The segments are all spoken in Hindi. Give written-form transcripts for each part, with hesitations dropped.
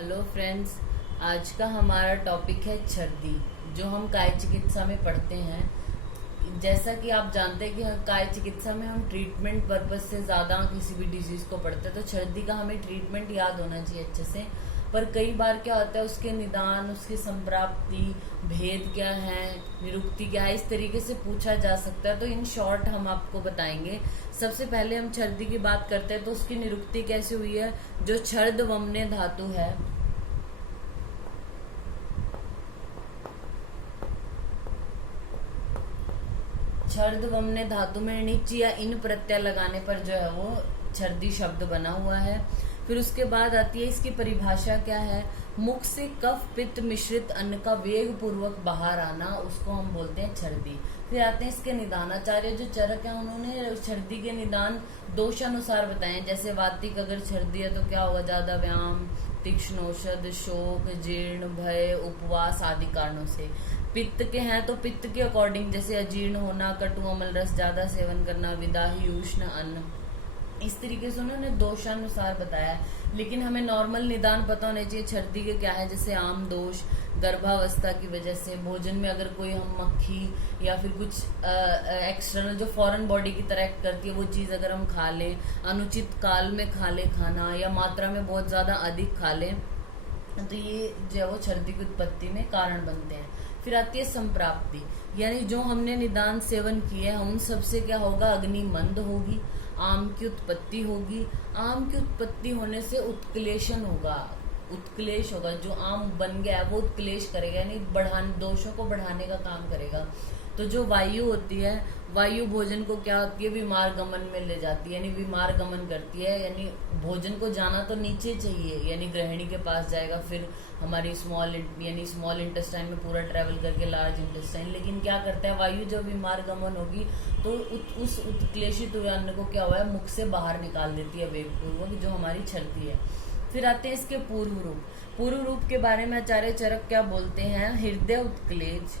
Hello friends. आज का हमारा टॉपिक है छर्दी, जो हम काय चिकित्सा में पढ़ते हैं। जैसा कि आप जानते हैं कि काय चिकित्सा में हम ट्रीटमेंट पर्पज से ज़्यादा किसी भी डिजीज़ को पढ़ते हैं, तो छर्दी का हमें ट्रीटमेंट याद होना चाहिए अच्छे से। पर कई बार क्या होता है, उसके निदान, उसकी संप्राप्ति, भेद क्या है, निरुक्ति क्या है, इस तरीके से पूछा जा सकता है। तो इन शॉर्ट हम आपको बताएंगे। सबसे पहले हम छर्दी की बात करते हैं, तो उसकी निरुक्ति कैसे हुई है। जो छर्द वमने धातु है, छर्द वमने धातु में णिच या इन प्रत्यय लगाने पर जो है वो छर्दी शब्द बना हुआ है। फिर उसके बाद आती है इसकी परिभाषा क्या है। मुख से कफ पित्त मिश्रित अन्न का वेग पूर्वक बाहर आना, उसको हम बोलते हैं छर्दी। फिर आते हैं इसके निदानाचार्य जो चरक है, उन्होंने छर्दी के निदान दोषानुसार बताए हैं। जैसे वातिक अगर छर्दी है तो क्या होगा, ज्यादा व्यायाम, तीक्ष्ण औषध, शोक, जीर्ण, भय, उपवास आदि कारणों से। पित्त के हैं तो पित्त के अकॉर्डिंग, जैसे अजीर्ण होना, कटु अमल रस ज्यादा सेवन करना, विदाही उष्ण अन्न, इस तरीके से उन्होंने दोषानुसार बताया। लेकिन हमें नॉर्मल निदान पता होने चाहिए छर्दी के क्या है। जैसे आम दोष, गर्भावस्था की वजह से, भोजन में अगर कोई हम मक्खी या फिर कुछ एक्सटर्नल जो फॉरेन बॉडी की तरह एक्ट करती है वो चीज अगर हम खा लें, अनुचित काल में खा ले खाना, या मात्रा में बहुत ज्यादा अधिक खा लें, तो ये जो है वो छर्दी की उत्पत्ति में कारण बनते हैं। फिर आती है संप्राप्ति, यानी जो हमने निदान सेवन किए हैं उन सबसे क्या होगा, अग्नि मंद होगी, आम की उत्पत्ति होगी। आम की उत्पत्ति होने से उत्क्लेशन होगा, उत्क्लेश होगा। जो आम बन गया है वो उत्क्लेश करेगा, यानी बढ़ाने, दोषों को बढ़ाने का काम करेगा। तो जो वायु होती है, वायु भोजन को क्या होती है, बीमार गमन में ले जाती है, यानी बीमार गमन करती है। यानी भोजन को जाना तो नीचे चाहिए, यानी ग्रहणी के पास जाएगा, फिर हमारी स्मॉल इंटेस्टाइन में पूरा ट्रेवल करके लार्ज इंटेस्टाइन। लेकिन क्या करता है वायु, जब बीमार गमन होगी तो उस उत्क्लेशित हुए अन्न को क्या हुआ है, मुख से बाहर निकाल देती है वेगपूर्वक, जो हमारी छर्दी है। फिर आते हैं इसके पूर्व रूप। पूर्व रूप के बारे में आचार्य चरक क्या बोलते हैं, हृदय उत्क्लेश,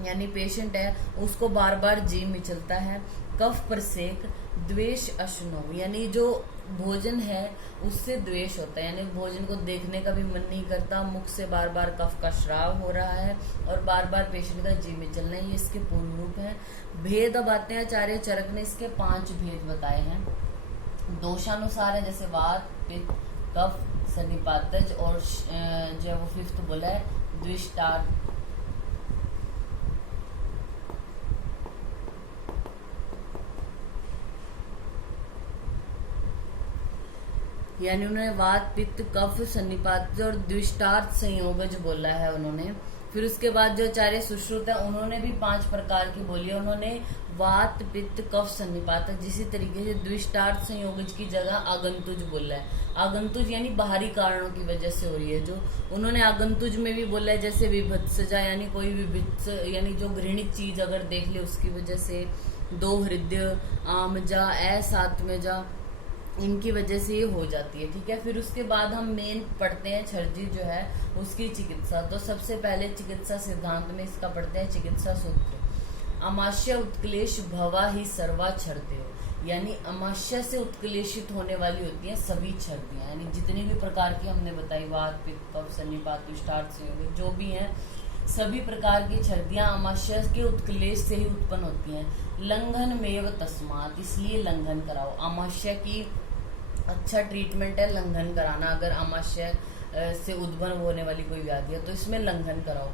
यानी पेशेंट है उसको बार बार जी मिचलता है। कफ प्रसेक, द्वेष अश्नो, यानी जो भोजन है उससे द्वेष होता है, यानी भोजन को देखने का भी मन नहीं करता, मुख से बार बार कफ का श्राव हो रहा है और बार बार पेशेंट का जी मिचलना, ये इसके पूर्व रूप है। भेद अब आते हैं, आचार्य चरक ने इसके 5 भेद बताए हैं। दोषानुसार है, जैसे वात, पित्त, कफ, सन्निपातज, और जो है वो 5th बोला है द्विष्टार। यानी उन्होंने वात, पित्त, कफ, सन्निपात और द्विष्टार्थ संयोगज बोला है उन्होंने। फिर उसके बाद जो आचार्य सुश्रुत है उन्होंने भी 5 प्रकार की बोली है। उन्होंने वात, पित्त, कफ, सन्निपात, जिसी तरीके से द्विष्टार्थ संयोगज की जगह आगंतुज बोला है। आगंतुज यानी बाहरी कारणों की वजह से हो रही है। जो उन्होंने आगंतुज में भी बोला है, जैसे विभत्सजा, यानी कोई विभत्स, यानी जो घृणित चीज अगर देख ले उसकी वजह से, दो हृदय, आमजा, असात्मजा, इनकी वजह से ये हो जाती है। ठीक है, फिर उसके बाद हम मेन पढ़ते हैं छर्दी जो है उसकी चिकित्सा। तो सबसे पहले चिकित्सा सिद्धांत में इसका पढ़ते हैं चिकित्सा सूत्र। अमाशय उत्क्लेश भवा ही सर्वा छर्दे, यानी अमाशय से उत्क्लेशित होने वाली होती हैं सभी छर्दियां, यानी जितनी भी प्रकार की हमने बताई, वात, पित्त, कफ, सन्निपात, दुष्टार्थ संयोग, जो भी हैं सभी प्रकार की छर्दियां अमाशय के उत्क्लेश से ही उत्पन्न होती हैं। लंघन मेव तस्मात, इसलिए लंघन कराओ। अमाशय की अच्छा ट्रीटमेंट है लंघन कराना। अगर आमाशय से उद्भव होने वाली कोई व्याधि है तो इसमें लंघन कराओ।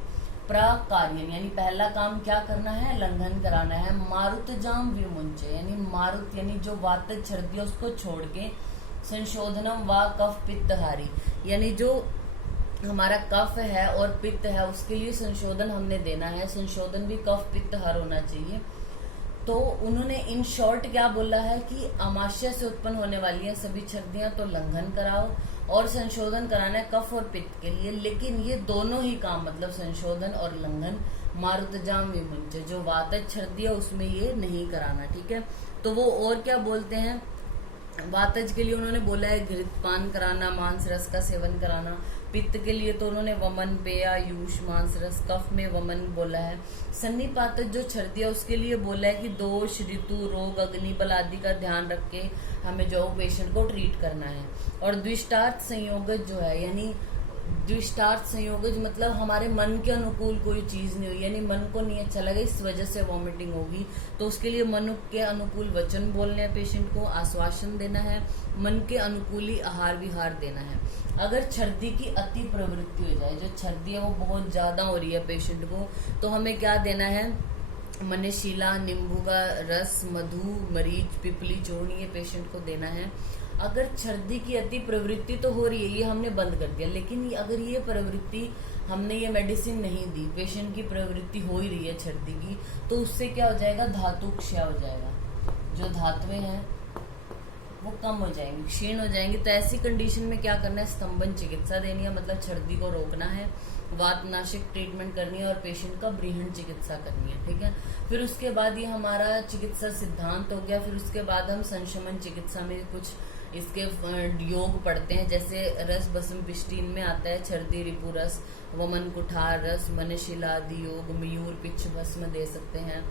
प्राक कार्य, यानी पहला काम क्या करना है, लंघन कराना है। मारुत जाम विमुंचे, यानी मारुत यानी जो वातज छर्दी है उसको छोड़ के, संशोधनम व कफ पित्तहारी, यानी जो हमारा कफ है और पित्त है उसके लिए संशोधन हमने देना है। संशोधन भी कफ पित्तहार होना चाहिए। तो उन्होंने इन शॉर्ट क्या बोला है कि अमाशय से उत्पन्न होने वाली हैं सभी छर्दियां, तो लंघन कराओ, और संशोधन कराना है कफ और पित्त के लिए। लेकिन ये दोनों ही काम, मतलब संशोधन और लंघन, मारुतजाम विमुंच, जो वातज छर्दी है उसमें ये नहीं कराना। ठीक है, तो वो और क्या बोलते हैं, वातज के लिए उन्होंने बोला है घृतपान कराना, मांस रस का सेवन कराना। पित्त के लिए तो उन्होंने वमन, पेयायूष, मांस रस। कफ में वमन बोला है। सन्निपातज जो छर्दी है उसके लिए बोला है कि दोष, ऋतु, रोग, अग्निबल आदि का ध्यान रख के हमें जो पेशेंट को ट्रीट करना है। और द्विष्टार्थ संयोगज जो है, यानी द्विष्टार्थ संयोगज मतलब हमारे मन के अनुकूल कोई चीज नहीं हुई, यानी मन को नहीं अच्छा लगा, इस वजह से वॉमिटिंग होगी, तो उसके लिए मन के अनुकूल वचन बोलने हैं पेशेंट को, आश्वासन देना है, मन के अनुकूल ही आहार विहार देना है। अगर छर्दी की अति प्रवृत्ति हो जाए, जो छर्दी है वो बहुत ज्यादा हो रही है पेशेंट को, तो हमें क्या देना है? मनीशिला, नींबू का रस, मधु, मरीच, पिपली चूर्ण, ये पेशेंट को देना है। अगर छर्दी की अति प्रवृत्ति तो हो रही है, ये हमने बंद कर दिया, लेकिन अगर ये प्रवृत्ति हमने ये मेडिसिन नहीं दी, पेशेंट की प्रवृत्ति हो ही रही है छर्दी की, तो उससे क्या हो जाएगा? धातु क्षय हो जाएगा, जो धातुएं हैं वो कम हो जाएंगी, क्षीण हो जाएंगी। तो ऐसी कंडीशन में क्या करना है? स्तंभन चिकित्सा देनी है, मतलब छर्दी को रोकना है, वातनाशक ट्रीटमेंट करनी है और पेशेंट का ब्रीहण चिकित्सा करनी है, ठीक है। फिर उसके बाद ये हमारा चिकित्सा सिद्धांत हो गया। फिर उसके बाद हम संशमन चिकित्सा में कुछ इसके योग पढ़ते हैं, जैसे रस भस्म पिष्टीन में आता है छर्दी रिपु रस, वमन कुठार रस, मनशिला आदि योग, मयूर पिच्छ भस्म दे सकते हैं।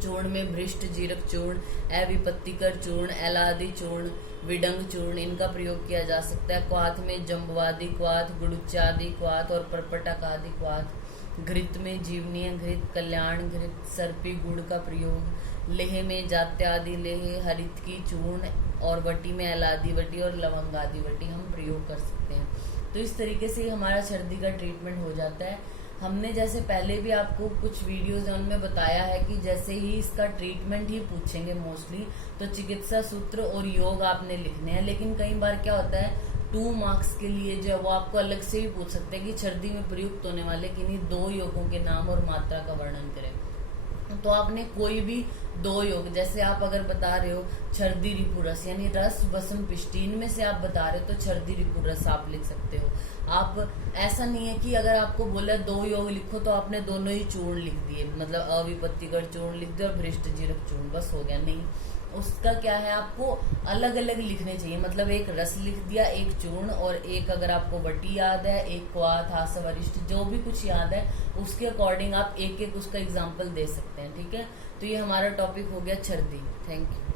चूर्ण में भ्रिष्ट जीरक चूर्ण, अविपत्तिकर चूर्ण, एलादि चूर्ण, विडंग चूर्ण, इनका प्रयोग किया जा सकता है। क्वाथ में जम्बवादी क्वाथ, गुड़ुचादि क्वाथ और परपटकादि क्वाथ। घृत में जीवनीय घृत, कल्याण घृत, सर्पी गुड़ का प्रयोग। लेह में जात्यादि लेह, हरित की चूर्ण और वटी में एलादि वटी और लवंगादि वटी हम प्रयोग कर सकते हैं। तो इस तरीके से हमारा सर्दी का ट्रीटमेंट हो जाता है। हमने जैसे पहले भी आपको कुछ वीडियोज उनमें बताया है कि जैसे ही इसका ट्रीटमेंट ही पूछेंगे मोस्टली, तो चिकित्सा सूत्र और योग आपने लिखने हैं। लेकिन कई बार क्या होता है, 2 मार्क्स के लिए जो वो आपको अलग से भी पूछ सकते हैं कि छर्दी में प्रयुक्त होने वाले किन्हीं 2 योगों के नाम और मात्रा का वर्णन करें। तो आपने कोई भी 2 योग, जैसे आप अगर बता रहे हो छर्दी रिपु रस, यानी रस भस्म पिष्टीन में से आप बता रहे हो, तो छर्दी रिपु रस आप लिख सकते हो। आप ऐसा नहीं है कि अगर आपको बोला 2 योग लिखो तो आपने दोनों ही चूर्ण लिख दिए, मतलब अविपत्तिकर चूर्ण लिख दिया और भ्रिष्ट जीरक चूर्ण, बस हो गया। नहीं, उसका क्या है, आपको अलग अलग लिखने चाहिए। मतलब एक रस लिख दिया, एक चूर्ण, और एक अगर आपको वटी याद है, एक क्वाथ, हास, वरिष्ठ, जो भी कुछ याद है उसके अकॉर्डिंग आप एक एक उसका एग्जाम्पल दे सकते हैं, ठीक है। तो ये हमारा टॉपिक हो गया छर्दी। Thank you.